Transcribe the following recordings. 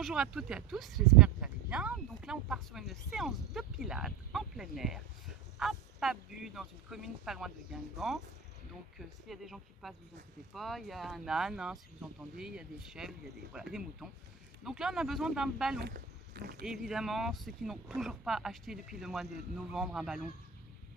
Bonjour à toutes et à tous, j'espère que vous allez bien. Donc là on part sur une séance de pilates en plein air à Pabu dans une commune pas loin de Guingamp. Donc s'il y a des gens qui passent, ne vous inquiétez pas, il y a un âne, si vous entendez, il y a des chèvres, il y a des moutons. Donc là on a besoin d'un ballon. Donc évidemment ceux qui n'ont toujours pas acheté depuis le mois de novembre un ballon,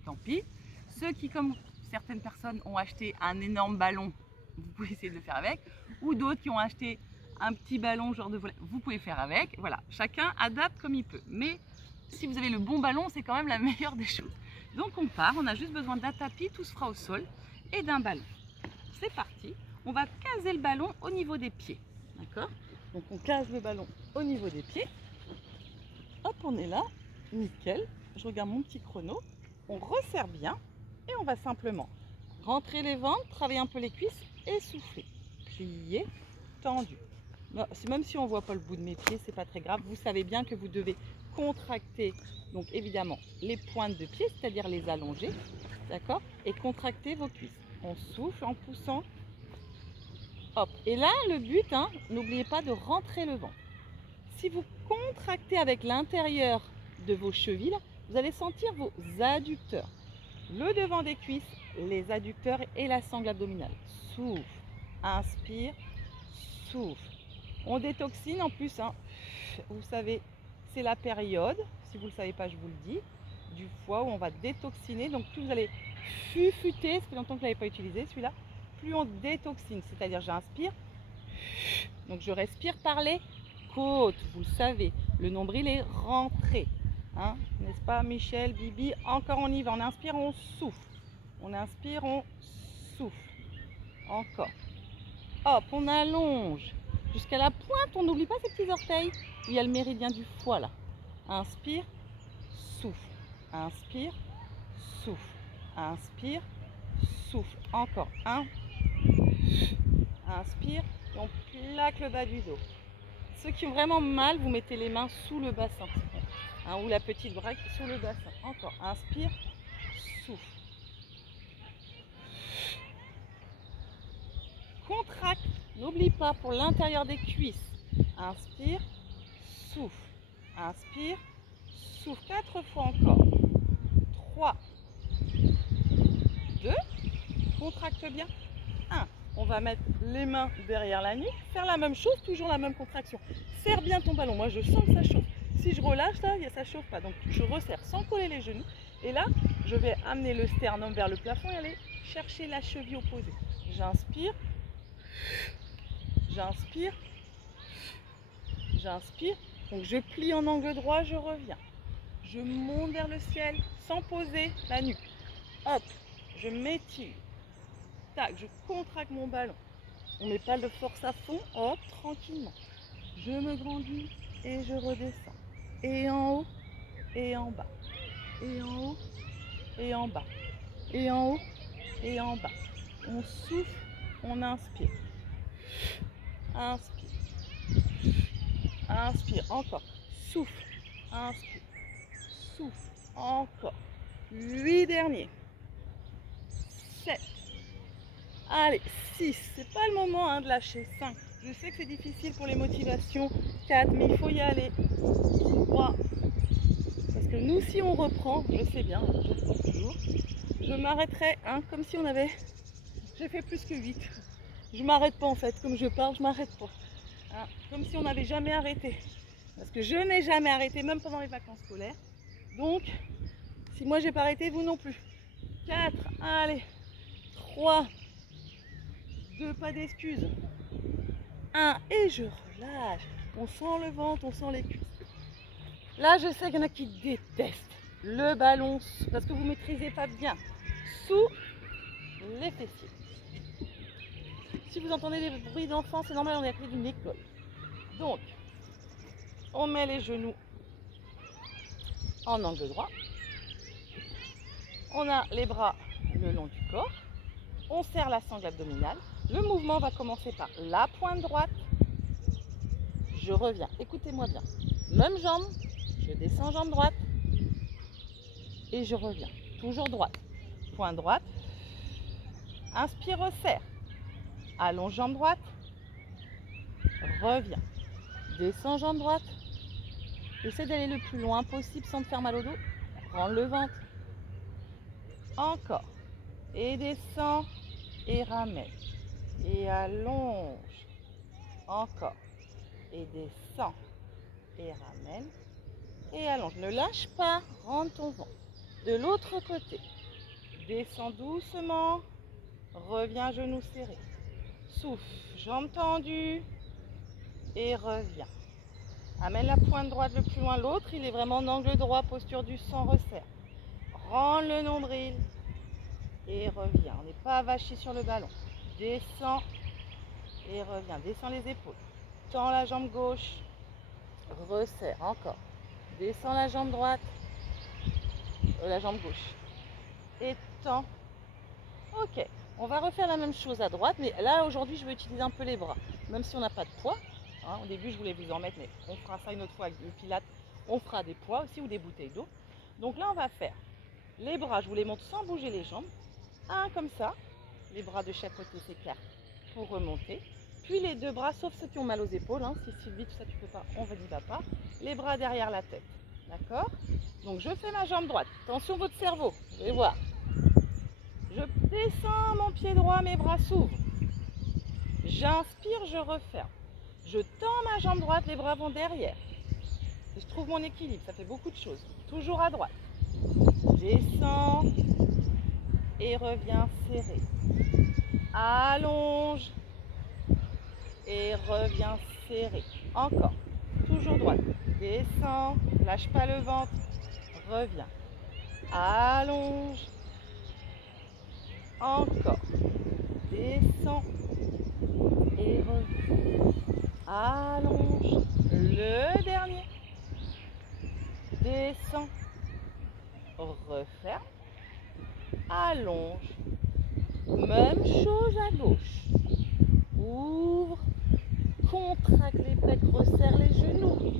tant pis. Ceux qui, comme certaines personnes, ont acheté un énorme ballon, vous pouvez essayer de le faire avec, ou d'autres qui ont acheté un petit ballon genre de volet, vous pouvez faire avec. Voilà, chacun adapte comme il peut. Mais si vous avez le bon ballon, c'est quand même la meilleure des choses. Donc on part, on a juste besoin d'un tapis, tout se fera au sol, et d'un ballon. C'est parti, on va caser le ballon au niveau des pieds. D'accord? Donc on case le ballon au niveau des pieds. Hop, on est là, nickel. Je regarde mon petit chrono. On resserre bien et on va simplement rentrer les ventres, travailler un peu les cuisses et souffler. Plier, tendu. Même si on ne voit pas le bout de mes pieds, c'est pas très grave. Vous savez bien que vous devez contracter, donc évidemment, les pointes de pied, c'est-à-dire les allonger, d'accord? Et contracter vos cuisses. On souffle en poussant. Hop. Et là, le but, n'oubliez pas de rentrer le ventre. Si vous contractez avec l'intérieur de vos chevilles, vous allez sentir vos adducteurs. Le devant des cuisses, les adducteurs et la sangle abdominale. Souffle, inspire, souffle. On détoxine en plus, vous savez, c'est la période, si vous ne le savez pas, je vous le dis, du foie où on va détoxiner. Donc plus vous allez fufuter, ça fait longtemps que je ne l'avais pas utilisé celui-là, plus on détoxine. C'est-à-dire j'inspire, donc je respire par les côtes, vous le savez, le nombril est rentré. N'est-ce pas Michel, Bibi? Encore on y va, on inspire, on souffle. On inspire, on souffle. Encore. Hop, on allonge jusqu'à la pointe, on n'oublie pas ces petits orteils. Il y a le méridien du foie là. Inspire, souffle. Inspire, souffle. Inspire, souffle. Encore. Inspire et on plaque le bas du dos. Ceux qui ont vraiment mal, vous mettez les mains sous le bassin. Ou la petite braque sur le bassin. Encore. Inspire, souffle. Contracte. N'oublie pas pour l'intérieur des cuisses. Inspire, souffle. Inspire, souffle. 4 fois encore. 3, 2, contracte bien. 1. On va mettre les mains derrière la nuque. Faire la même chose, toujours la même contraction. Serre bien ton ballon. Moi, je sens que ça chauffe. Si je relâche, là, ça chauffe pas. Donc, je resserre sans coller les genoux. Et là, je vais amener le sternum vers le plafond et aller chercher la cheville opposée. J'inspire. J'inspire. J'inspire. Donc, je plie en angle droit, je reviens. Je monte vers le ciel sans poser la nuque. Hop, je m'étire. Tac, je contracte mon ballon. On met pas de force à fond. Hop, tranquillement. Je me grandis et je redescends. Et en haut, et en bas. Et en haut, et en bas. Et en haut, et en bas. On souffle, on inspire. Inspire. Inspire, encore. Souffle. Inspire. Souffle. Encore. 8 derniers. 7. Allez, 6. C'est pas le moment de lâcher. 5. Je sais que c'est difficile pour les motivations. 4, mais il faut y aller. 3. Parce que nous, si on reprend, je sais bien, je reprends toujours. Je m'arrêterai, comme si on avait... J'ai fait plus que 8. Je m'arrête pas en fait. Comme je parle, je m'arrête pas. Comme si on n'avait jamais arrêté. Parce que je n'ai jamais arrêté, même pendant les vacances scolaires. Donc, si moi j'ai pas arrêté, vous non plus. 4, allez. 3, 2, pas d'excuses. 1, et je relâche. On sent le ventre, on sent les cuisses. Là, je sais qu'il y en a qui détestent le ballon parce que vous ne maîtrisez pas bien sous les fessiers. Si vous entendez des bruits d'enfants, c'est normal, on est à côté d'une école. Donc, on met les genoux en angle droit. On a les bras le long du corps. On serre la sangle abdominale. Le mouvement va commencer par la pointe droite. Je reviens. Écoutez-moi bien. Même jambe. Je descends jambe droite. Et je reviens. Toujours droite. Pointe droite. Inspire, resserre. Allonge jambe droite. Reviens. Descends, jambe droite. Essaie d'aller le plus loin possible sans te faire mal au dos. Prends le ventre. Encore. Et descends et ramène. Et allonge. Encore. Et descends et ramène. Et allonge. Ne lâche pas. Rentre ton ventre. De l'autre côté. Descends doucement. Reviens, genoux serrés. Souffle. Jambes tendues. Et reviens. Amène la pointe droite le plus loin. L'autre, il est vraiment en angle droit. Posture du sang, resserre. Rends le nombril. Et reviens. On n'est pas avachi sur le ballon. Descends. Et reviens. Descends les épaules. Tends la jambe gauche. Resserre. Encore. Descends la jambe droite. La jambe gauche. Et tends. Ok. On va refaire la même chose à droite. Mais là, aujourd'hui, je vais utiliser un peu les bras. Même si on n'a pas de poids. Hein, au début, je voulais vous en mettre. Mais on fera ça une autre fois avec le pilate. On fera des poids aussi ou des bouteilles d'eau. Donc là, on va faire les bras. Je vous les montre sans bouger les jambes. Un comme ça. Les bras de chaque côté s'écartent pour remonter. Puis les deux bras, sauf ceux qui ont mal aux épaules. Hein. Si Sylvie, tout ça, tu peux pas, on ne va pas. Les bras derrière la tête. D'accord? Donc je fais ma jambe droite. Attention votre cerveau. Vous allez voir. Je descends mon pied droit, mes bras s'ouvrent. J'inspire, je referme. Je tends ma jambe droite, les bras vont derrière. Et je trouve mon équilibre, ça fait beaucoup de choses. Toujours à droite. Descends et reviens serré. Allonge et reviens serré. Encore. Toujours droite. Descends, lâche pas le ventre. Reviens. Allonge. Encore. Descends et reviens. Allonge. Le dernier. Descends. Referme. Allonge. Même chose à gauche. Ouvre. Contracte les pecs, resserre les genoux.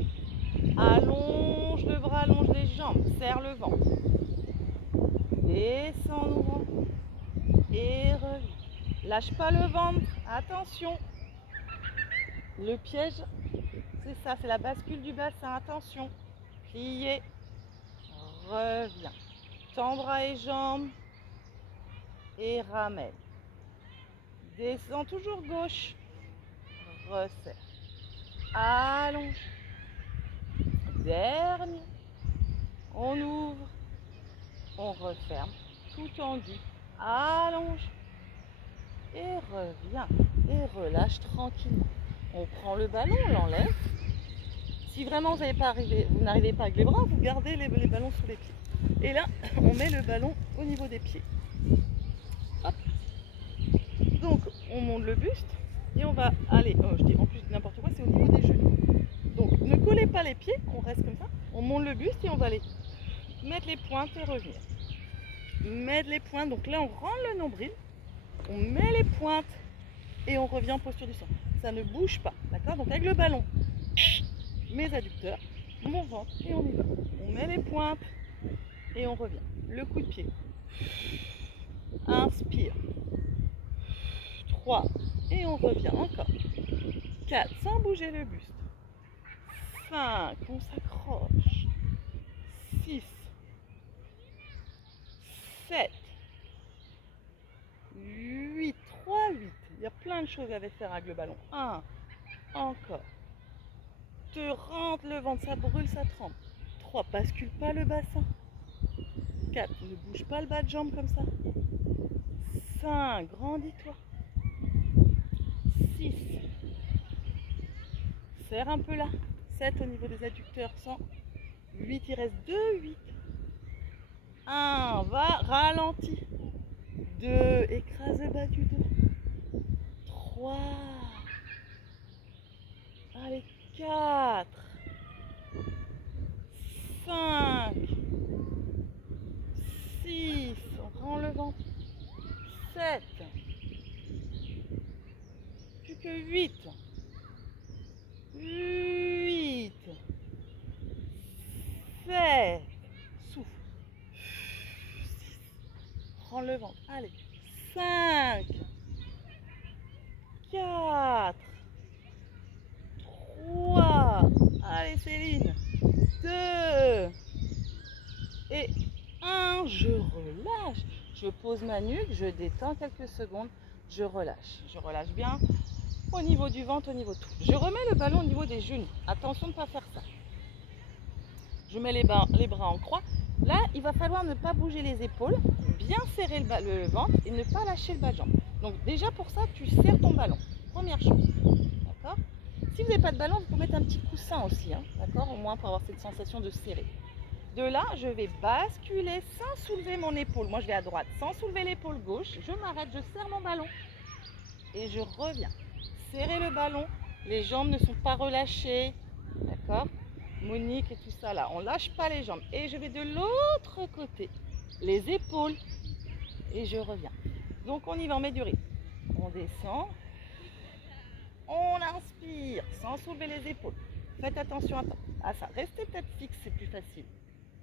Allonge le bras, allonge les jambes. Serre le ventre. Descends en ouvrant. Et reviens. Lâche pas le ventre. Attention. Le piège, c'est ça, c'est la bascule du bassin. Attention. Plier. Reviens. Tends bras et jambes. Et ramène. Descends toujours gauche. Resserre. Allonge. Dernier. On ouvre. On referme. Tout tendu. Allonge. Et reviens. Et relâche tranquillement. On prend le ballon, on l'enlève. Si vraiment vous n'arrivez pas avec les bras, vous gardez les ballons sous les pieds. Et là, on met le ballon au niveau des pieds. Hop. Donc, on monte le buste et on va aller. Oh, je dis en plus n'importe quoi, c'est au niveau des genoux. Donc, ne collez pas les pieds, on reste comme ça. On monte le buste et on va aller mettre les pointes et revenir. Mettre les pointes. Donc là, on rend le nombril. On met les pointes et on revient en posture du sang. Ça ne bouge pas, d'accord? Donc avec le ballon, mes adducteurs, mon ventre et on y va. On met les pointes et on revient. Le coup de pied. Inspire. 3 et on revient encore. 4 sans bouger le buste. 5, on s'accroche. 6, 7, 8, 3, 8. Il y a plein de choses à faire avec le ballon. 1, encore. Te rentre le ventre, ça brûle, ça tremble. 3, bascule pas le bassin. 4, ne bouge pas le bas de jambe comme ça. 5, grandis-toi. 6, serre un peu là. 7 au niveau des adducteurs, 100. 8, il reste 2, 8. 1, va, ralentis. 2, écrase le bas du dos. 3, allez, 4, 5, 6, on rend le ventre. 7, plus que 8, 8, 7, souffle. 6, rends le ventre, allez. 5, 4, 3, Céline. 2 et 1. Je relâche. Je pose ma nuque, je détends quelques secondes, je relâche. Je relâche bien au niveau du ventre, au niveau de tout. Je remets le ballon au niveau des genoux. Attention de ne pas faire ça. Je mets les bras en croix. Là, il va falloir ne pas bouger les épaules, bien serrer le ventre et ne pas lâcher le bas de jambe. Donc déjà pour ça, tu serres ton ballon. Première chose. D'accord ? Si vous n'avez pas de ballon, vous pouvez mettre un petit coussin aussi. D'accord ? Au moins pour avoir cette sensation de serrer. De là, je vais basculer sans soulever mon épaule. Moi, je vais à droite sans soulever l'épaule gauche. Je m'arrête, je serre mon ballon et je reviens. Serrer le ballon. Les jambes ne sont pas relâchées. D'accord ? Monique et tout ça là, on lâche pas les jambes. Et je vais de l'autre côté, les épaules, et je reviens. Donc on y va, on met du rythme. On descend, on inspire, sans soulever les épaules. Faites attention à ça. Restez tête fixe, c'est plus facile.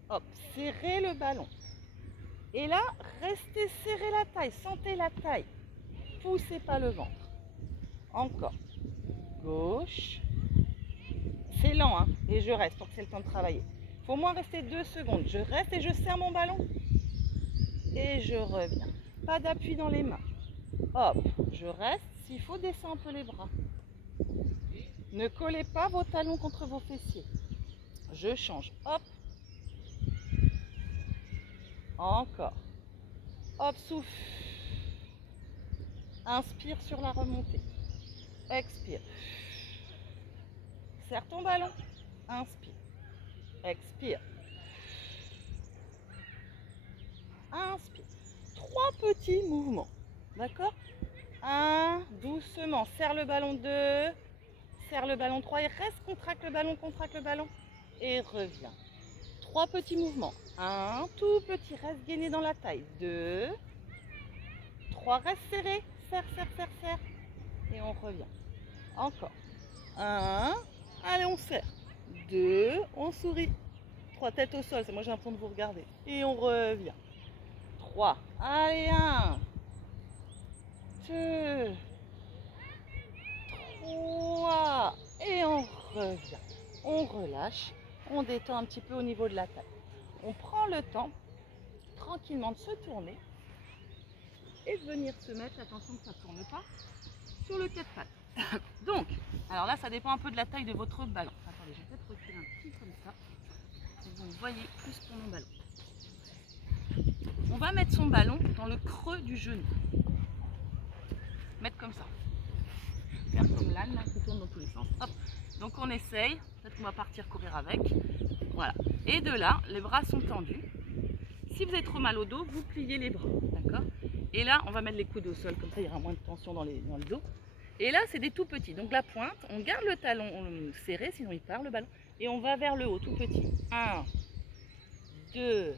Hop, serrez le ballon. Et là, restez serrez la taille, sentez la taille. Poussez pas le ventre. Encore. Gauche. C'est lent, et je reste pour que c'est le temps de travailler. Il faut au moins rester 2 secondes. Je reste et je serre mon ballon. Et je reviens. Pas d'appui dans les mains. Hop, je reste. S'il faut, descendre un peu les bras. Ne collez pas vos talons contre vos fessiers. Je change. Hop. Encore. Hop, souffle. Inspire sur la remontée. Expire. Serre ton ballon. Inspire. Expire. Inspire. 3 petits mouvements. D'accord ? 1, doucement. Serre le ballon. 2. Serre le ballon. 3. Et reste, contracte le ballon. Et reviens. 3 petits mouvements. 1, tout petit. Reste gainé dans la taille. 2. 3. Reste serré. Serre. Et on revient. Encore. 1. Allez, on serre. 2. On sourit. 3. Tête au sol. C'est moi j'ai l'impression de vous regarder. Et on revient. 3. Allez, 1. 2. 3. Et on revient. On relâche. On détend un petit peu au niveau de la taille. On prend le temps tranquillement de se tourner et de venir se mettre, attention que ça ne tourne pas, sur le quatre-pattes. Donc, alors là, ça dépend un peu de la taille de votre ballon. Attendez, je vais peut-être reculer un petit comme ça. Et vous voyez plus pour mon ballon. On va mettre son ballon dans le creux du genou. Mettre comme ça. Faire comme l'âne là, qui tourne dans tous les sens. Hop. Donc on essaye. Peut-être qu'on va partir courir avec. Voilà. Et de là, les bras sont tendus. Si vous avez trop mal au dos, vous pliez les bras. D'accord ? Et là, on va mettre les coudes au sol. Comme ça, il y aura moins de tension dans le dos. Et là, c'est des tout petits. Donc la pointe, on garde le talon serré, sinon il part le ballon. Et on va vers le haut, tout petit. 1, 2,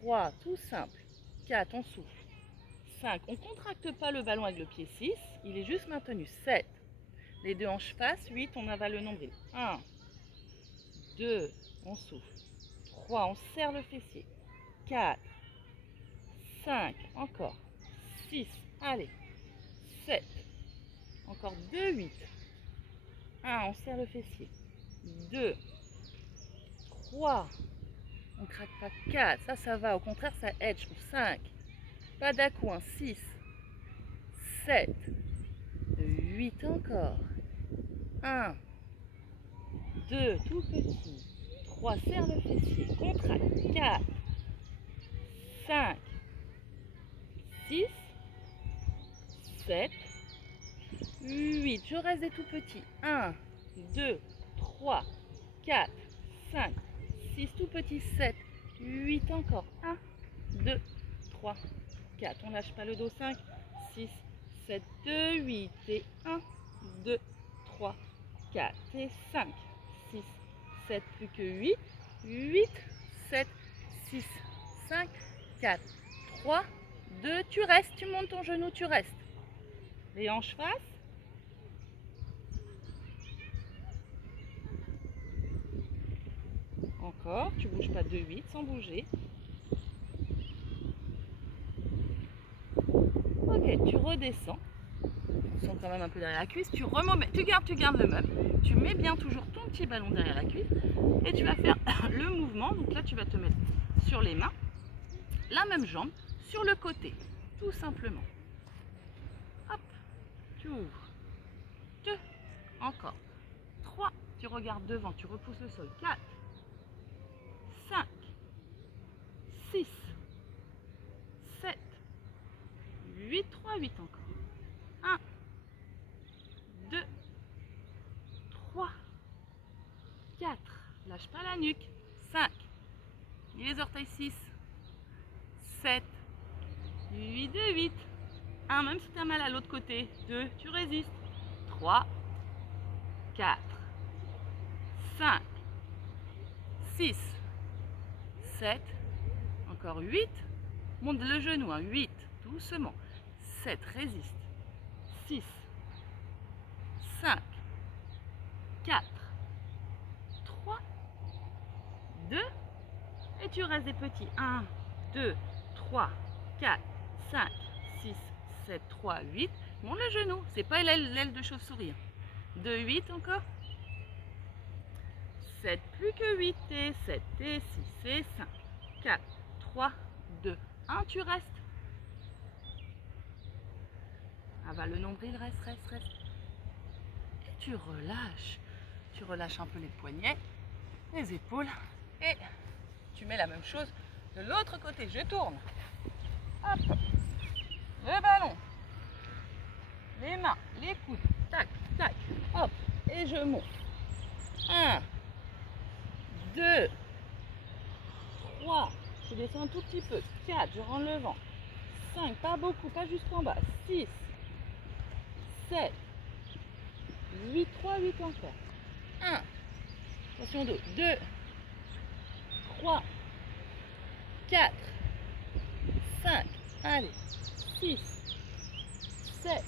3, tout simple. 4, on souffle. 5, on ne contracte pas le ballon avec le pied. 6, il est juste maintenu. 7, les deux hanches face. 8, on avale le nombril. 1, 2, on souffle. 3, on serre le fessier. 4, 5, encore. 6, allez. 7, encore 2, 8. 1, on serre le fessier. 2, 3, on ne craque pas. 4, ça va. Au contraire, ça aide. Je trouve 5, pas d'à-coups. 6, 7, 8 encore. 1, 2, tout petit. 3, serre le fessier. Contracte. 4, 5, 6, 7, 8. Je reste des tout petits. 1, 2, 3, 4, 5, 6, tout petits. 7, 8 encore. 1, 2, 3, 4. On lâche pas le dos. 5, 6, 7, 2, 8. Et 1, 2, 3, 4. Et 5, 6, 7, plus que 8. 8, 7, 6, 5, 4, 3, 2. Tu restes, tu montes ton genou, tu restes. Les hanches face. Encore, tu bouges pas de 8 sans bouger. Ok, tu redescends. sens quand même un peu derrière la cuisse. Tu gardes le meuble. Tu mets bien toujours ton petit ballon derrière la cuisse et tu vas faire le mouvement. Donc là, tu vas te mettre sur les mains, la même jambe sur le côté, tout simplement. Hop, tu ouvres. 2, encore. 3, tu regardes devant, tu repousses le sol. 4, 5, 6, 7, 8, 3, 8 encore. 1, 2, 3, 4, lâche pas la nuque. 5, les orteils 6, 7, 8, 2, 8. 1, même si tu as mal à l'autre côté. 2, tu résistes. 3, 4, 5, 6, 7, encore 8. Monte le genou, 8, doucement. 7, résiste. 6, 5, 4, 3, 2, et tu restes des petits. 1, 2, 3, 4, 5, 6, 7, 3, 8. Monte le genou, c'est pas l'aile de chauve-souris. 2, 8 encore. 7, plus que 8, et 7, et 6, et 5, 4, 3, 2, 1, tu restes. Avale le nombril, reste. Et tu relâches. Tu relâches un peu les poignets, les épaules, et tu mets la même chose de l'autre côté. Je tourne. Hop. Le ballon. Les mains, les coudes. Tac, tac. Hop. Et je monte. 1, 2, 3. Je descends un tout petit peu. 4, je rends le vent. 5, pas beaucoup, pas jusqu'en bas. 6, 7, 8, 3, 8 encore. 1, attention dos. 2, 3, 4, 5, allez. 6, 7,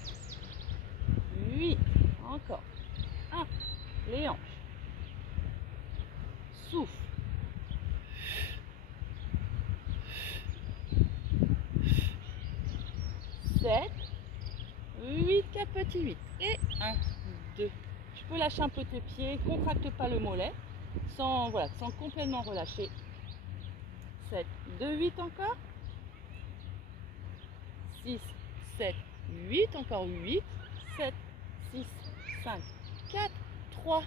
8, encore. 1, les hanches. Souffle. 7, 8, 4 petits 8. Et 1, 2. Tu peux lâcher un peu tes pieds, contracte pas le mollet, sans complètement relâcher. 7, 2, 8 encore. 6, 7, 8, encore 8, 7, 6, 5, 4, 3,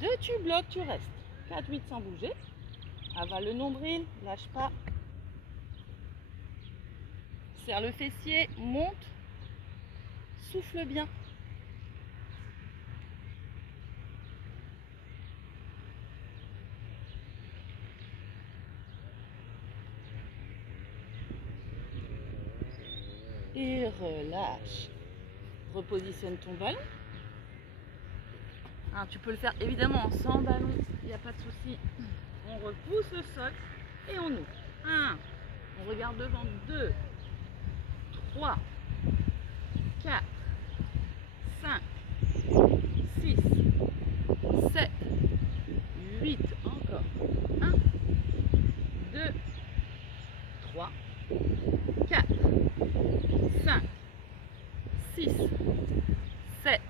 2, tu bloques, tu restes. 4, 8 sans bouger. Avale le nombril, lâche pas. Serre le fessier, monte, souffle bien. Et relâche. Repositionne ton ballon. Tu peux le faire évidemment sans ballon, il n'y a pas de souci. On repousse le sol et on ouvre. 1, on regarde devant. 2, 3, 4, 5, 6, 7, 8, encore. 1, 2, 3, 4, 5, 6, 7,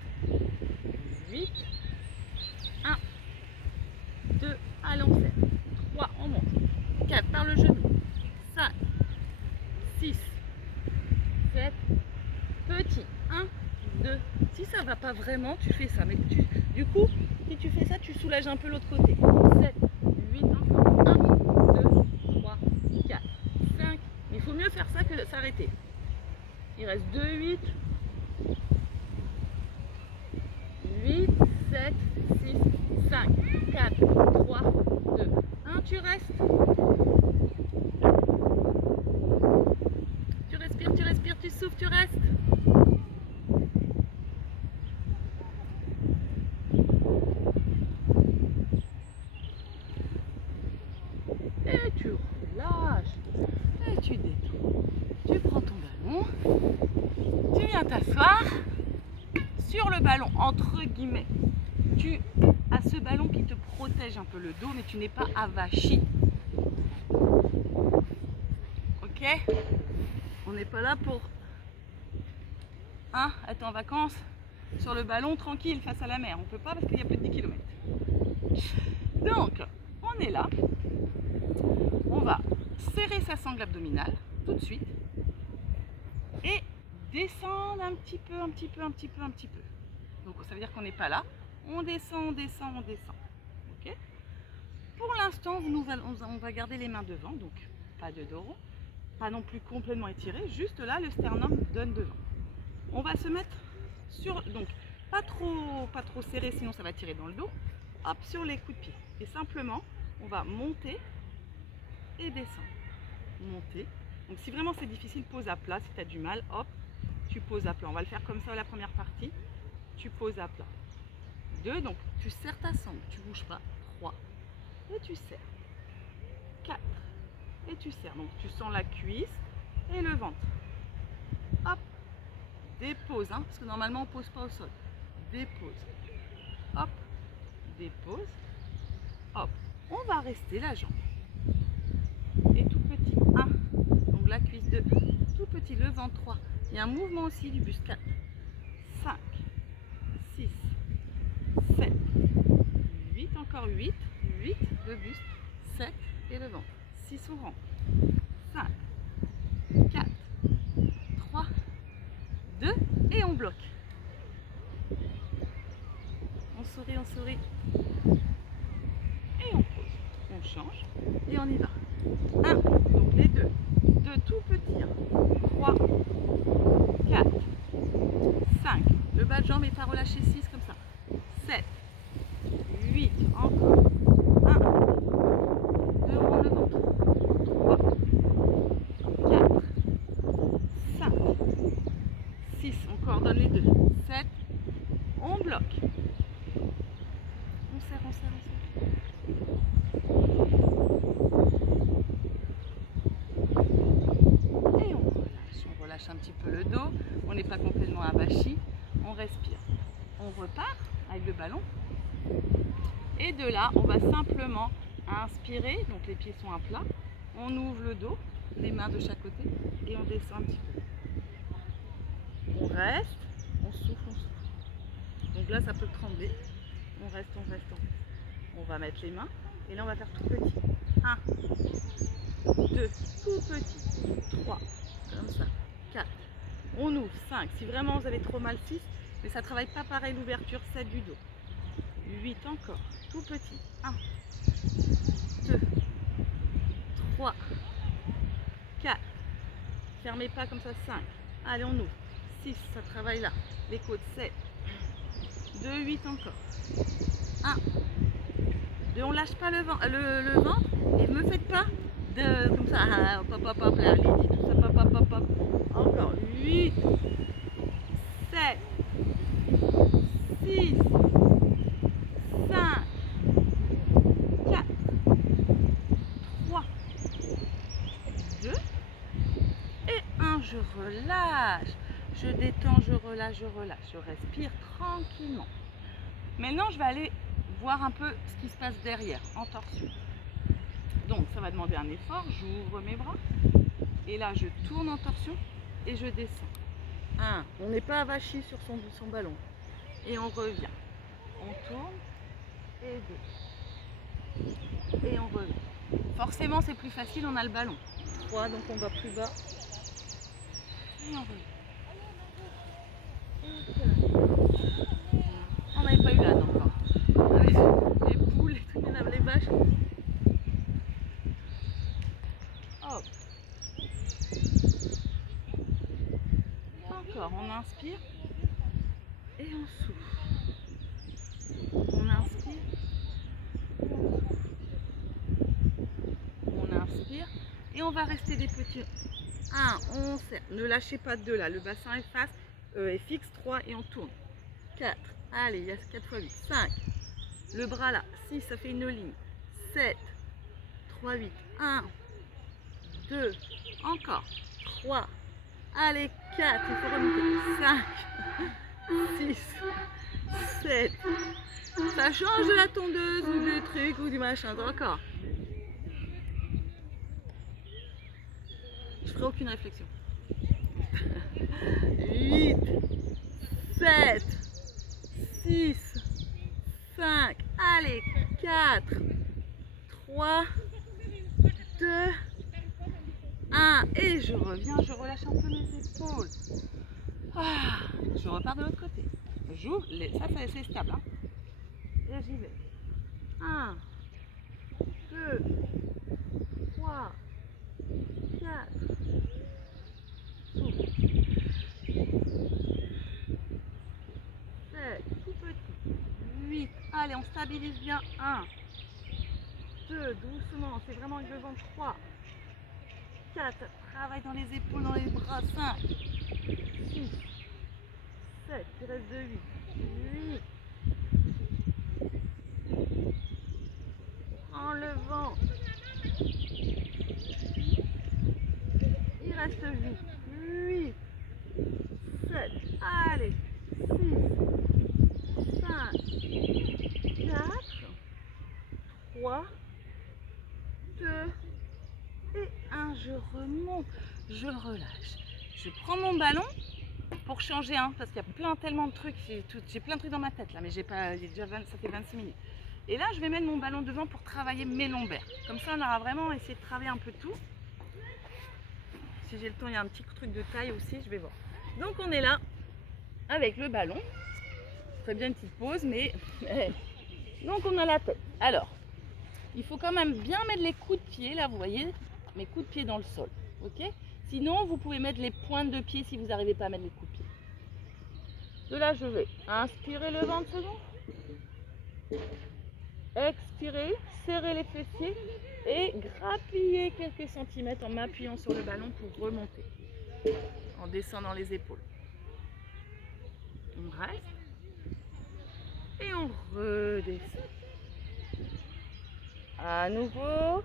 8, 1, 2, allez on serre. 3, on monte. 4, par le genou. 5, 6, 7, petit. 1, 2. Si ça va pas vraiment, tu fais ça. Mais du coup, si tu fais ça, tu soulages un peu l'autre côté. 7, 8, encore. 1, 2, 3, 4, 5. Mais il faut mieux faire ça que s'arrêter. Il reste 2, 8. 8, 7, 6, 5, 4, 3, 2, 1. Tu restes. Tu respires, tu souffles, tu restes. Et tu relâches. Et tu détends. Tu prends ton ballon. Tu viens t'asseoir sur le ballon, entre guillemets. Tu as ce ballon qui te protège un peu le dos, mais tu n'es pas avachi. Ok? On n'est pas là pour être en vacances sur le ballon tranquille face à la mer. On ne peut pas parce qu'il y a plus de 10 km. Donc, on est là. On va serrer sa sangle abdominale tout de suite et descendre un petit peu. Donc ça veut dire qu'on n'est pas là. On descend. Okay. Pour l'instant, on va garder les mains devant, donc pas de dos rond, pas non plus complètement étiré, juste là le sternum donne devant. On va se mettre sur, donc pas trop serré sinon ça va tirer dans le dos, hop sur les coups de pied. Et simplement, on va monter et descendre. Monter. Donc si vraiment c'est difficile, pose à plat. Si tu as du mal, hop, tu poses à plat. On va le faire comme ça la première partie. Tu poses à plat. 2, donc tu serres ta sangle, tu bouges pas. 3, et tu serres. 4, et tu serres. Donc tu sens la cuisse et le ventre. Hop, dépose, hein, parce que normalement on pose pas au sol. Dépose. Hop, dépose. Hop, on va rester la jambe. Et tout petit 1, donc la cuisse 2, tout petit le ventre 3. Il y a un mouvement aussi du buste 4, 5, 6, 7, 8, encore 8, le buste, 7 et le ventre, 6 on rentre, 5, 4, 3, 2 et on bloque. On sourit. Et on pose, on change et on y va. 1, donc les 2 tout petits, 3, 4, 5, le bas de jambe est à relâcher, 6 comme ça, 7, 8, encore, 1, 2, on rend le ventre, 3, 4, 5, 6, on coordonne les 2, 7, on bloque, on serre. Un petit peu le dos, on n'est pas complètement abachi, on respire, on repart avec le ballon et de là on va simplement inspirer, donc les pieds sont à plat, on ouvre le dos, les mains de chaque côté et on descend un petit peu, on reste, on souffle, donc là ça peut trembler, on reste, on va mettre les mains et là on va faire tout petit, 1, 2, tout petit, 3, comme ça, 4, on ouvre, 5, si vraiment vous avez trop mal, 6, mais ça ne travaille pas pareil l'ouverture, 7 du dos, 8 encore, tout petit, 1, 2, 3, 4, fermez pas comme ça, 5, allez on ouvre, 6, ça travaille là, les côtes, 7, 2, 8 encore, 1, 2, on lâche pas le ventre et ne me faites pas de comme ça, hop, là, allez, tout ça, hop. Encore 8, 7, 6, 5, 4, 3, 2 et 1. Je relâche, je détends, je relâche, je respire tranquillement. Maintenant, je vais aller voir un peu ce qui se passe derrière, en torsion. Donc, ça va demander un effort, j'ouvre mes bras et là, je tourne en torsion et je descends. 1, on n'est pas avachi sur son ballon. Et on revient. On tourne et 2. Et on revient. Forcément, c'est plus facile, on a le ballon. 3, donc on va plus bas. Et on revient. On n'avait pas eu l'âne encore. Les poules, les trucs, les vaches. Hop. Encore, on inspire et on souffle. On inspire, on inspire et on va rester des petits. 1, on serre, ne lâchez pas 2 là, le bassin est fixe, 3 et on tourne. 4, allez, il y a 4 x 8, 5, le bras là, 6, ça fait une ligne, 7, 3, 8, 1, 2, encore, 3, allez, 4, il faut remonter, 5, 6, 7, ça change de la tondeuse ou du truc ou du machin, encore. Je ferai aucune réflexion. 8, 7, 6, 5, allez, 4, 3, 2, 1, et je reviens, je relâche un peu mes épaules. Ah, je repars de l'autre côté. J'ouvre, ça c'est stable. Hein. Et là j'y vais. 1, 2, 3, 4, souffle. 7, tout petit. 8, allez, on stabilise bien. 1, 2, doucement, c'est vraiment avec le ventre. 3, 4, travaille dans les épaules, dans les bras. 5, 6, 7, il reste de 8, 8. En levant. Il reste 8, 7, allez, 6, 5, 4, 3, 2 et 1. Je remonte, je relâche. Je prends mon ballon pour changer, hein, parce qu'il y a tellement de trucs, j'ai plein de trucs dans ma tête là, mais j'ai pas, déjà ça fait 26 minutes. Et là, je vais mettre mon ballon devant pour travailler mes lombaires. Comme ça, on aura vraiment essayé de travailler un peu tout. Si j'ai le temps, il y a un petit truc de taille aussi, je vais voir. Donc, on est là avec le ballon. Très bien une petite pause, mais... Donc, on a la tête. Alors, il faut quand même bien mettre les coups de pied, là, vous voyez, mes coups de pied dans le sol. Ok? Sinon, vous pouvez mettre les pointes de pied si vous n'arrivez pas à mettre les coups de pied. De là, je vais inspirer le ventre second. Expirer, serrer les fessiers et grappiller quelques centimètres en m'appuyant sur le ballon pour remonter, en descendant les épaules. On reste et on redescend. À nouveau,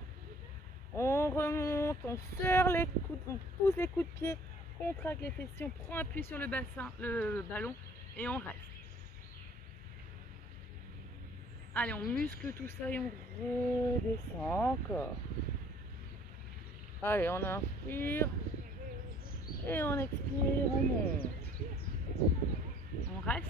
on remonte, on serre les coudes, on pousse les coups de pied, contracte les fessiers, on prend appui sur le bassin, le ballon et on reste. Allez, on muscle tout ça et on redescend encore. Allez, on inspire et on expire, on monte. On reste.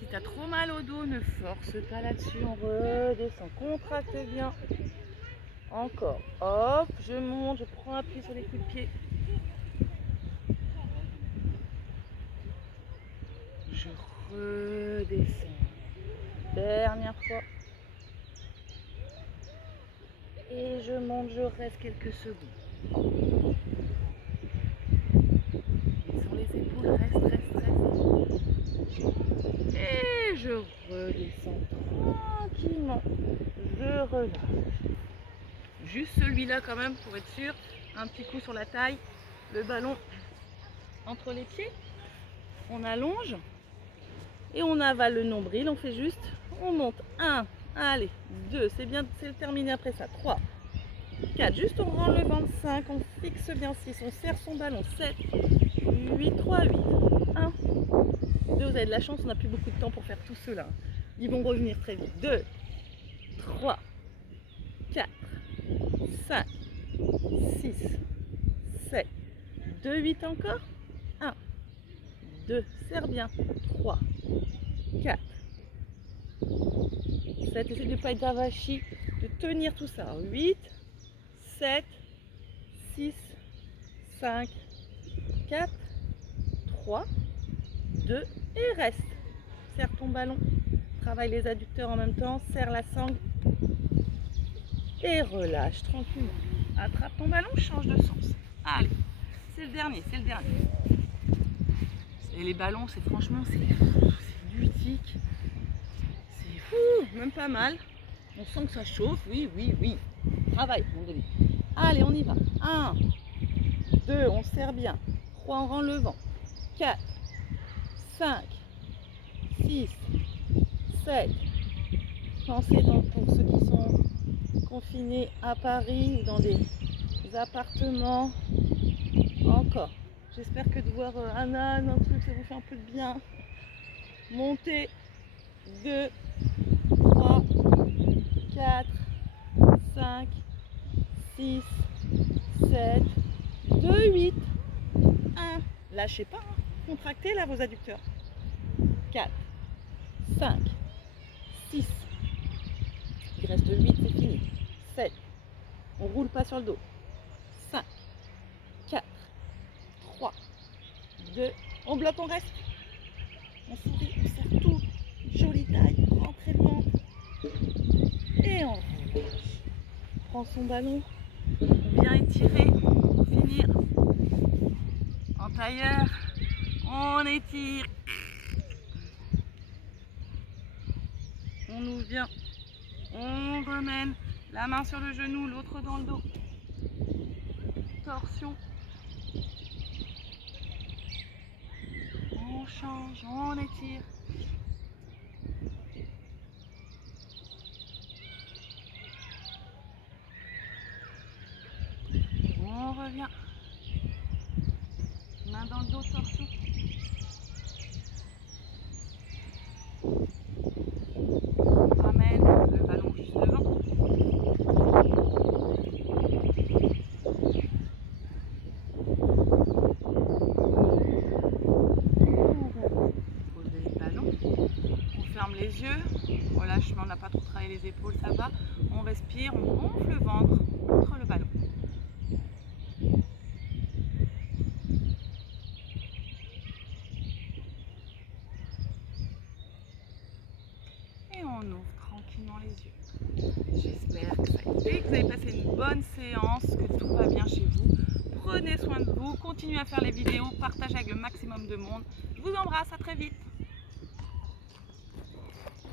Si tu as trop mal au dos, ne force pas là-dessus, on redescend. Contracte bien. Encore. Hop, je monte, je prends appui sur les coups de pied. Je redescends. Dernière fois. Et je monte, je reste quelques secondes. Sur les épaules, reste. Et je redescends tranquillement. Je relâche. Juste celui-là quand même pour être sûr. Un petit coup sur la taille. Le ballon entre les pieds. On allonge. Et on avale le nombril. On fait juste. On monte. 1. Allez. 2. C'est bien. C'est terminé après ça. 3. 4. Juste on rend le ventre. 5. On fixe bien 6. On serre son ballon. 7. 8. 3. 8. 1. 2. Vous avez de la chance. On n'a plus beaucoup de temps pour faire tout cela. Ils vont revenir très vite. 2. 3. 4. 5, 6, 7, 2, 8 encore, 1, 2, serre bien, 3, 4, 7, essayez de ne pas être avachi, de tenir tout ça, 8, 7, 6, 5, 4, 3, 2 et reste. Serre ton ballon, travaille les adducteurs en même temps, serre la sangle. Et relâche tranquillement. Attrape ton ballon, change de sens. Allez, c'est le dernier. Et les ballons, c'est franchement, c'est ludique. C'est fou, même pas mal. On sent que ça chauffe, oui. Travaille, mon demi. Allez, on y va. 1, 2, on serre bien. 3, on rend le vent. 4, 5, 6, 7. Pensez pour ceux qui sont confinés à Paris ou dans des appartements. Encore. J'espère que de voir un âne, un truc, ça vous fait un peu de bien. Montez. 2, 3, 4, 5, 6, 7, 2, 8, 1. Lâchez pas, hein. Contractez là vos adducteurs. 4, 5, 6. Il reste 8, c'est fini. 7. On roule pas sur le dos. 5, 4, 3, 2. On bloque, on reste. On sourit, on serre tout. Jolie taille. Rentrez le ventre. Et on relâche. Prend son ballon. Bien étiré pour finir. En tailleur, on étire. On ouvre bien. On remène la main sur le genou, l'autre dans le dos. Torsion. On change, on étire. On revient. Main dans le dos, torsion. Ramène le ballon juste devant. Poser le ballon. On ferme les yeux. Relâchement, on n'a pas trop travaillé les épaules, ça va. On respire, on gonfle le ventre contre le ballon. Et on ouvre tranquillement les yeux. J'espère que ça a été, que vous avez passé une bonne séance, que tout va bien chez vous. Prenez soin de vous, continuez à faire les vidéos, partagez avec le maximum de monde. Je vous embrasse, à très vite.